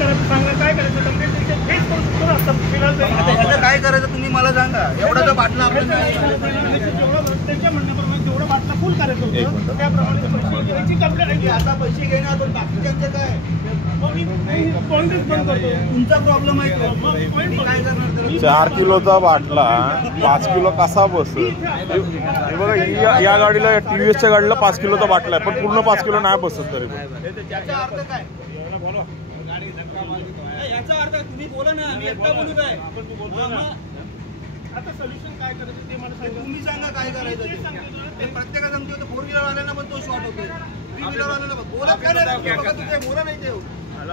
करायचं सांगा, काय करायचं कंप्लेंट हेच करू शकतो ना आता फिलहाल तरी. काय करायचं तुम्ही मला सांगा. एवढा तर बाटला आपल्याला त्यांच्या म्हणण्याप्रमाणे जेवढा बाटला फुल करायचं होतं त्याप्रमाणे पैसे घ्यायची कंप्लेंट. आता पैसे घेणार पण बाकीच्यांचं काय पॉईंटच बंद करतो. तुमचा प्रॉब्लेम आहे काय करणार. 4 किलोचा बाटला 5 किलो कसा बसेल? हे बघा या गाडीला TVSच्या गाडीला 5 किलोचा बाटला आहे पण पूर्ण 5 किलो नाही बसत तरी. त्याचा अर्थ काय? याचा अर्थ तुम्ही बोला ना, मी एकटा बोलू काय? आता सोल्युशन काय करायचं ते मला सांगा. तुम्ही सांगा काय करायचं ते. प्रत्येकाला सांगते होतं 4 व्हीलर वाल्यांना पण तो शॉर्ट होतोय, 3 व्हीलर वाल्यांना पण बोला काय नाही. बघा तुझे बोला नाही ते. हेलो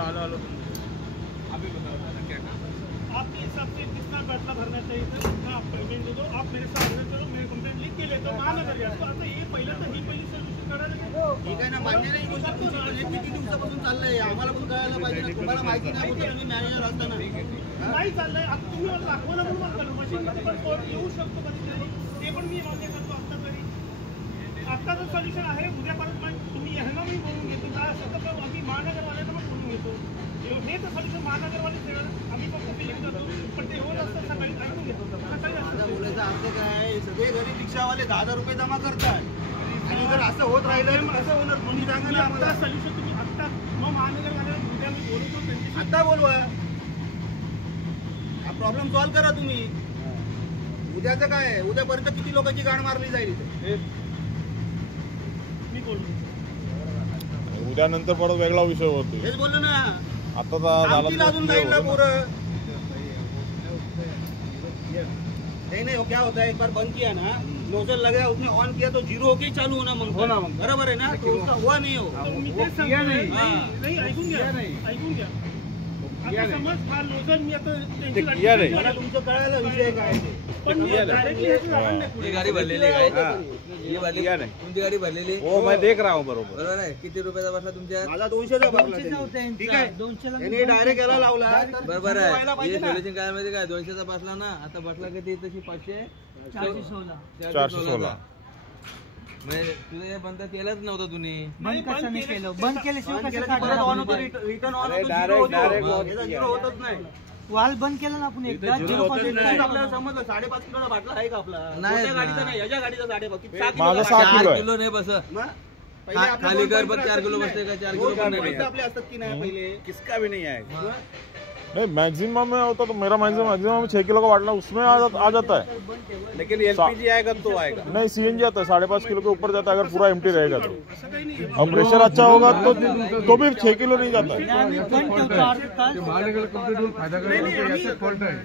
आप हिसाब से कितना बाटला भरना चाहिए था, कितना आप पेमेंट दे दो, आप मेरे साथ चलो, मेरे कंप्लेंट लिख के ले दो, महानगर या तो आता हे पहिलं तर ही पहिली सोल्युशन करायला ठीक आहे ना, मान्य नाही गोष्ट तुमची, पण हे किती दिवसापासून चाललंय आम्हाला पण कळायला पाहिजे ना. तुम्हाला माहिती नाही होतं तुम्ही मॅनेजर असताना नाही चाललंय. आता तुम्ही मला दाखवा ना म्हणून मशीन पण येऊ शकतो कधीतरी, ते पण मी मान्य करतो. आता तरी आत्ताचं सोल्युशन आहे. उद्या परत तुम्ही ह्यांना मी बोलून घेतो काय असं तर आम्ही महानगरवाल्यांना पण बोलून घेतो. हे तर सोल्युशन महानगरवाले देणार, आम्ही फक्त फिलिंग करतो पण ते होत असतं सकाळी ऐकून घेतो. सकाळी असतं बोलायचा अर्थ काय? सगळे गरीब रिक्षावाले 10,000 रुपये जमा करतात आणि जर असं होत राहिलं असं होणार. तुम्ही सांगा ना आता सोल्युशन तुम्ही आत्ता मग महानगरवाल्यांना उद्या मी बोलतो त्यांची आता बोलवा. हा प्रॉब्लेम सॉल्व्ह करा तुम्ही. उद्याचं काय? उद्यापर्यंत किती लोकांची गाड मारली जाईल इथे? मी बोलतो. उद्यानंतर परत वेगळा विषय होतो. हेच बोललो ना. आता झाला अजून जाईल ना पोरं. नहीं वो क्या होता है, एक बार बंद किया ना, नोजल लगाया उसने ऑन किया तो जीरो होके चालू होना मांगता है. बराबर है ना? तो उसका हुआ नहीं हो. मी तेच सांगतो. नाही ऐकून घ्या. आता समज हा नोजल मी आता त्यांची मला तुमचं कळायला विषय काय ते. पण मी डायरेक्टली ह्याचं जाणार नाही. ये गाड़ी भरलेली आहे ये वाली तुमची गाडी भरलेली हो मैं देख रहा हूँ बरोबर. बरोबर आहे. किती रुपयाचा बसला तुमच्या? माझा 200चा भरला. ठीक आहे, त्यांनी डायरेक्ट याला लावला. बरोबर आहे. हे सोल्युशन काय माहिती काय? 200चा बसला ना, आता बसला किती तशी 416. म्हणजे तुझं हे बंद केलंच नव्हतं तुम्ही. बंद केलं. बंद केल्याशिवाय परत ऑन होतो, रिटर्न ऑन होतो, झिरो होतच नाही. वाल बंद केला ना आपण एकदा. आपल्याला समजलं 5.5 किलोचा बाटला आहे का आपला? नाही. मोठ्या गाडीचा नाही, याच्या गाडीचा 5.5. माझा 6 किलो 4 आहे. किलो नाही बस. पहिले आपले खाली कर बघ, 4 2 किलो बसते का? 4 किलो पण नाही. आपले असतात की नाही पहिले? किसका भी नहीं आएगा. नहीं मैक्सिमम में होता तो मेरा मैक्सिमम 6 किलो का बाटला उसमें आ जाता है. लेकिन एलपीजी आएगा तो आएगा. नहीं CNG आता है 5.5 किलो के ऊपर जाता है अगर पूरा एम्प्टी रहेगा तो. और प्रेशर अच्छा होगा तो भी 6 किलो नहीं जाता है.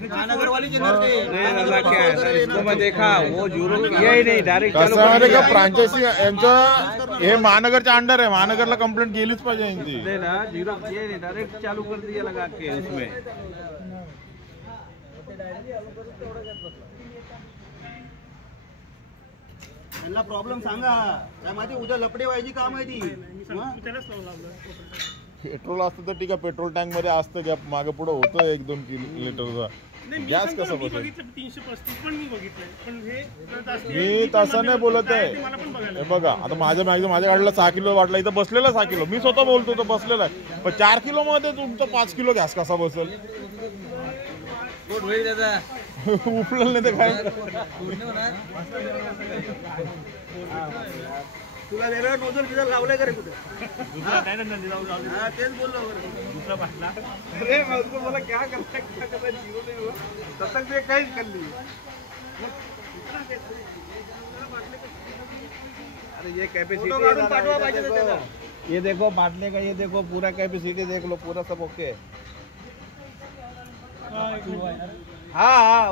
महानगरवाली मैं देखा वो जीरो यही नहीं डायरेक्ट फ्रँचायसी यांचं हे महानगरच्या अंडर आहे. महानगरला कंप्लेंट केलीच पाहिजे यांची. जीरो ये नहीं डायरेक्ट चालू कर दिया लगा के उसमें. त्यांना प्रॉब्लेम सांगा. काय माहिती उद्या लपडे व्हायची काम आहे ती. त्यालाच लावलं. पेट्रोल असतं तर ठीक आहे. पेट्रोल टँक मध्ये असतं गॅप मागे पुढे होतं 1-2 लिटरचा. गॅस कसं बसेल? 335 पण मी बघितलंय. पण हे मी तसं नाही बोलत आहे. हे बघा आता माझ्या गाडीला 6 किलो वाटला, इथं बसलेला 6 किलो. मी स्वतः बोलतो तो बसलेला आहे. पण 4 किलो मध्ये तुमचा 5 किलो गॅस कसा बसेल? पोट होईल दादा. उपलेलं नाही ते काय. तुला वेगळं नोजल बिजल लावलंय का रे कुठे? तेच बोललो. दुसरा बाटला अरे मला क्या करता जीरो नहीं हुआ तब तक मैं काहीच कर ली. अरे ये कैपेसिटी पाठवा पाहिजे त्याचा. ये देखो बाटले का, ये देखो पूरा कैपेसिटी देख लो, पूरा सब ओके. हाँ हाँ